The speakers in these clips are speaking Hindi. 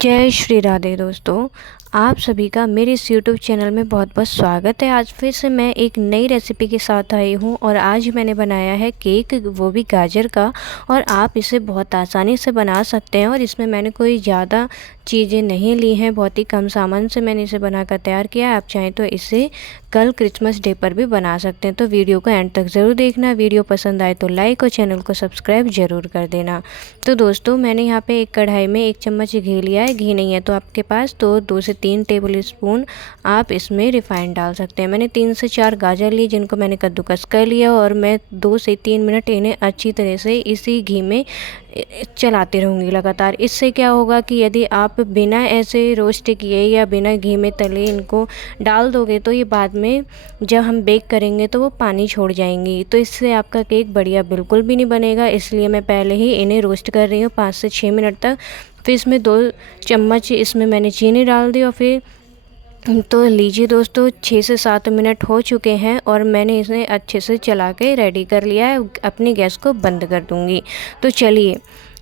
जय श्री राधे दोस्तों। आप सभी का मेरे इस यूट्यूब चैनल में बहुत बहुत स्वागत है। आज फिर से मैं एक नई रेसिपी के साथ आई हूँ और आज मैंने बनाया है केक, वो भी गाजर का। और आप इसे बहुत आसानी से बना सकते हैं और इसमें मैंने कोई ज़्यादा चीज़ें नहीं ली हैं, बहुत ही कम सामान से मैंने इसे बनाकर तैयार किया है। आप चाहें तो इसे कल क्रिसमस डे पर भी बना सकते हैं। तो वीडियो को एंड तक ज़रूर देखना। वीडियो पसंद आए तो लाइक और चैनल को सब्सक्राइब ज़रूर कर देना। तो दोस्तों मैंने यहाँ पे एक कढ़ाई में 1 चम्मच घी लिया है। घी नहीं है तो आपके पास तो 2 से 3 टेबल स्पून आप इसमें रिफाइंड डाल सकते हैं। मैंने 3 से 4 गाजर लिए जिनको मैंने कद्दूकस कर लिया और मैं 2 से 3 मिनट इन्हें अच्छी तरह से इसी घी में चलाती रहूँगी लगातार। इससे क्या होगा कि यदि आप बिना ऐसे रोस्ट किए या बिना घी में तले इनको डाल दोगे तो ये बाद में जब हम बेक करेंगे तो वो पानी छोड़ जाएंगी, तो इससे आपका केक बढ़िया बिल्कुल भी नहीं बनेगा। इसलिए मैं पहले ही इन्हें रोस्ट कर रही हूँ 5 से 6 मिनट तक। फिर इसमें 2 चम्मच इसमें मैंने चीनी डाल दी और फिर तो लीजिए दोस्तों 6 से 7 मिनट हो चुके हैं और मैंने इसे अच्छे से चला के रेडी कर लिया है। अपनी गैस को बंद कर दूंगी। तो चलिए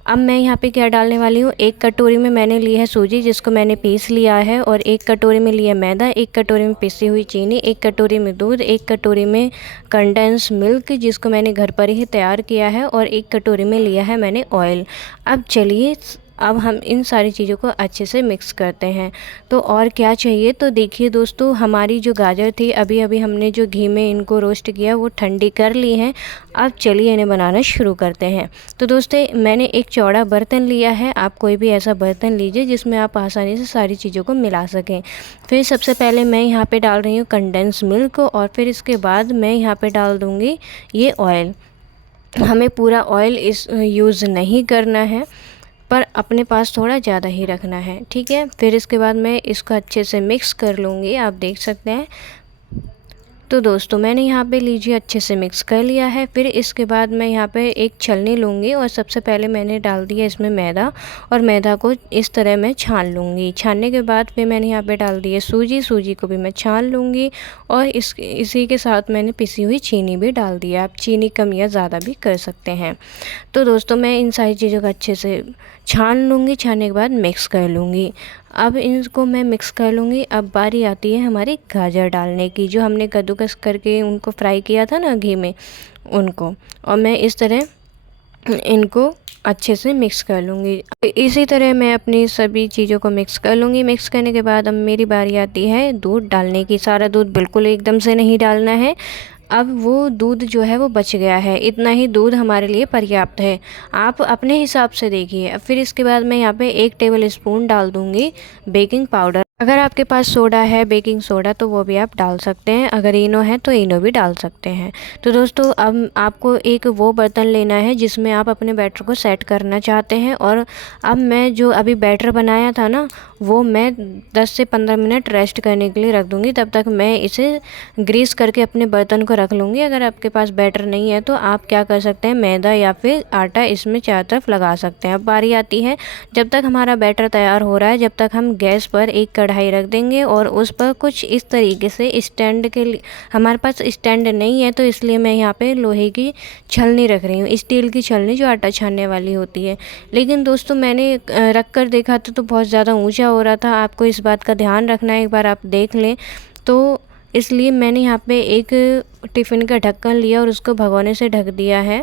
अब मैं यहाँ पे क्या डालने वाली हूँ। 1 कटोरी में मैंने ली है सूजी जिसको मैंने पीस लिया है, और 1 कटोरी में लिया मैदा, 1 कटोरी में पिसी हुई चीनी, 1 कटोरी में दूध, 1 कटोरी में कंडेंस मिल्क जिसको मैंने घर पर ही तैयार किया है, और 1 कटोरी में लिया है मैंने ऑयल। अब चलिए अब हम इन सारी चीज़ों को अच्छे से मिक्स करते हैं। तो और क्या चाहिए, तो देखिए दोस्तों हमारी जो गाजर थी अभी अभी हमने जो घी में इनको रोस्ट किया वो ठंडी कर ली हैं। अब चलिए इन्हें बनाना शुरू करते हैं। तो दोस्तों मैंने एक चौड़ा बर्तन लिया है। आप कोई भी ऐसा बर्तन लीजिए जिसमें आप आसानी से सारी चीज़ों को मिला सकें। फिर सबसे पहले मैं यहाँ पे डाल रही हूँ कंडेंस मिल्क, और फिर इसके बाद मैं यहाँ पे डाल दूँगी ये ऑयल। हमें पूरा ऑयल इस यूज़ नहीं करना है, पर अपने पास थोड़ा ज़्यादा ही रखना है, ठीक है। फिर इसके बाद मैं इसको अच्छे से मिक्स कर लूँगी, आप देख सकते हैं। तो दोस्तों मैंने यहाँ पे लीजिए अच्छे से मिक्स कर लिया है। फिर इसके बाद मैं यहाँ पे एक छलनी लूँगी और सबसे पहले मैंने डाल दिया इसमें मैदा, और मैदा को इस तरह मैं छान लूँगी। छानने के बाद फिर मैंने यहाँ पे डाल दिया सूजी, सूजी को भी मैं छान लूँगी, और इसी के साथ मैंने पिसी हुई चीनी भी डाल दिया। आप चीनी कम या ज़्यादा भी कर सकते हैं। तो दोस्तों मैं इन सारी चीज़ों को अच्छे से छान लूँगी, छानने के बाद मिक्स कर लूँगी। अब इनको मैं मिक्स कर लूँगी। अब बारी आती है हमारी गाजर डालने की, जो हमने कद्दूकस करके उनको फ्राई किया था ना घी में, उनको, और मैं इस तरह इनको अच्छे से मिक्स कर लूँगी। इसी तरह मैं अपनी सभी चीज़ों को मिक्स कर लूँगी। मिक्स करने के बाद अब मेरी बारी आती है दूध डालने की। सारा दूध बिल्कुल एकदम से नहीं डालना है। अब वो दूध जो है वो बच गया है, इतना ही दूध हमारे लिए पर्याप्त है। आप अपने हिसाब से देखिए। अब फिर इसके बाद मैं यहाँ पे 1 टेबल स्पून डाल दूँगी बेकिंग पाउडर। अगर आपके पास सोडा है, बेकिंग सोडा, तो वो भी आप डाल सकते हैं। अगर इनो है तो इनो भी डाल सकते हैं। तो दोस्तों अब आपको एक वो बर्तन लेना है जिसमें आप अपने बैटर को सेट करना चाहते हैं। और अब मैं जो अभी बैटर बनाया था ना, वो मैं 10 से 15 मिनट रेस्ट करने के लिए रख दूँगी। तब तक मैं इसे ग्रीस करके अपने बर्तन को रख लूँगी। अगर आपके पास बैटर नहीं है तो आप क्या कर सकते हैं, मैदा या फिर आटा इसमें चारों तरफ लगा सकते हैं। अब बारी आती है, जब तक हमारा बैटर तैयार हो रहा है, जब तक हम गैस पर एक कढ़ाई रख देंगे और उस पर कुछ इस तरीके से स्टैंड के लिए, हमारे पास स्टैंड नहीं है तो इसलिए मैं यहाँ पे लोहे की छलनी रख रही हूँ, स्टील की छलनी जो आटा छानने वाली होती है। लेकिन दोस्तों मैंने रख कर देखा तो बहुत ज़्यादा ऊंचा हो रहा था। आपको इस बात का ध्यान रखना है, एक बार आप देख लें। तो इसलिए मैंने यहाँ पे एक टिफ़िन का ढक्कन लिया और उसको भगोने से ढक दिया है।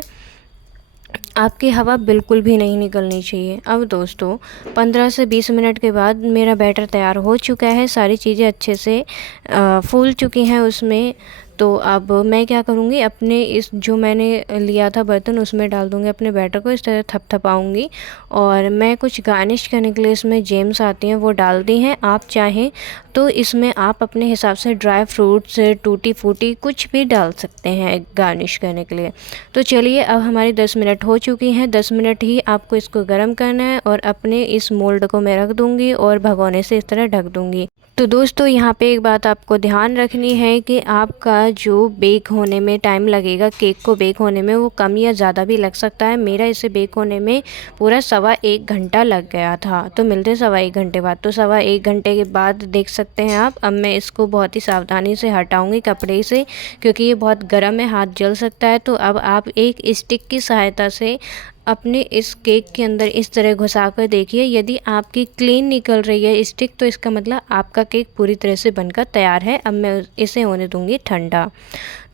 आपकी हवा बिल्कुल भी नहीं निकलनी चाहिए। अब दोस्तों 15 से 20 मिनट के बाद मेरा बैटर तैयार हो चुका है। सारी चीज़ें अच्छे से फूल चुकी हैं उसमें। तो अब मैं क्या करूँगी, अपने इस जो मैंने लिया था बर्तन उसमें डाल दूँगी अपने बैटर को, इस तरह थपथपाऊँगी। और मैं कुछ गार्निश करने के लिए इसमें जेम्स आती हैं वो डाल दी हैं। आप चाहें तो इसमें आप अपने हिसाब से ड्राई फ्रूट्स, टूटी फूटी कुछ भी डाल सकते हैं गार्निश करने के लिए। तो चलिए अब हमारी 10 मिनट हो चुकी हैं। 10 मिनट ही आपको इसको गर्म करना है, और अपने इस मोल्ड को मैं रख दूँगी और भगोने से इस तरह ढक दूँगी। तो दोस्तों यहाँ पे एक बात आपको ध्यान रखनी है कि आपका जो बेक होने में टाइम लगेगा, केक को बेक होने में, वो कम या ज़्यादा भी लग सकता है। मेरा इसे बेक होने में पूरा 1.25 घंटा लग गया था। तो मिलते 1.25 घंटे बाद। तो 1.25 घंटे के बाद देख सकते हैं आप। अब मैं इसको बहुत ही सावधानी से हटाऊँगी कपड़े से, क्योंकि ये बहुत गर्म है, हाथ जल सकता है। तो अब आप एक स्टिक की सहायता से अपने इस केक के अंदर इस तरह घुसा कर देखिए। यदि आपकी क्लीन निकल रही है स्टिक तो इसका मतलब आपका केक पूरी तरह से बनकर तैयार है। अब मैं इसे होने दूंगी ठंडा।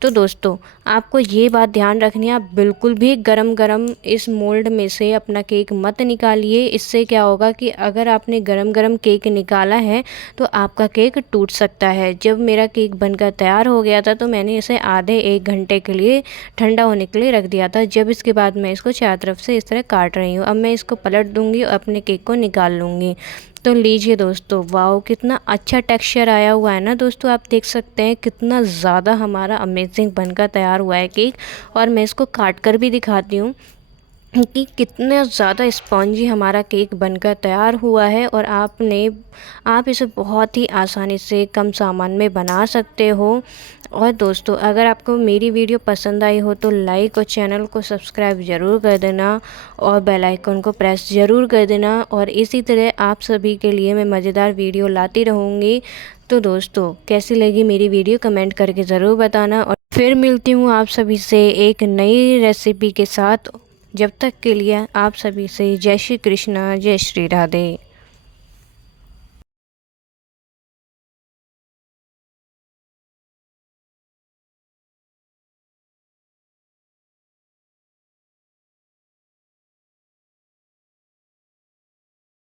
तो दोस्तों आपको ये बात ध्यान रखनी है, आप बिल्कुल भी गरम गरम इस मोल्ड में से अपना केक मत निकालिए। इससे क्या होगा कि अगर आपने गरम गरम केक निकाला है तो आपका केक टूट सकता है। जब मेरा केक बनकर तैयार हो गया था तो मैंने इसे आधे 1 घंटे के लिए ठंडा होने के लिए रख दिया था। जब इसके बाद मैं इसको चारों तरफ से इस तरह काट रही हूँ। अब मैं इसको पलट दूँगी और अपने केक को निकाल लूँगी। तो लीजिए दोस्तों, वाओ कितना अच्छा टेक्सचर आया हुआ है ना दोस्तों। आप देख सकते हैं कितना ज़्यादा हमारा अमेजिंग बनकर तैयार हुआ है केक। और मैं इसको काट कर भी दिखाती हूँ कि कितना ज़्यादा स्पॉन्जी हमारा केक बनकर तैयार हुआ है। और आप इसे बहुत ही आसानी से कम सामान में बना सकते हो। और दोस्तों अगर आपको मेरी वीडियो पसंद आई हो तो लाइक और चैनल को सब्सक्राइब ज़रूर कर देना और बेल आइकन को प्रेस ज़रूर कर देना। और इसी तरह आप सभी के लिए मैं मज़ेदार वीडियो लाती रहूँगी। तो दोस्तों कैसी लगी मेरी वीडियो कमेंट करके ज़रूर बताना। और फिर मिलती हूँ आप सभी से एक नई रेसिपी के साथ। जब तक के लिए आप सभी से जय श्री कृष्णा, जय श्री राधे।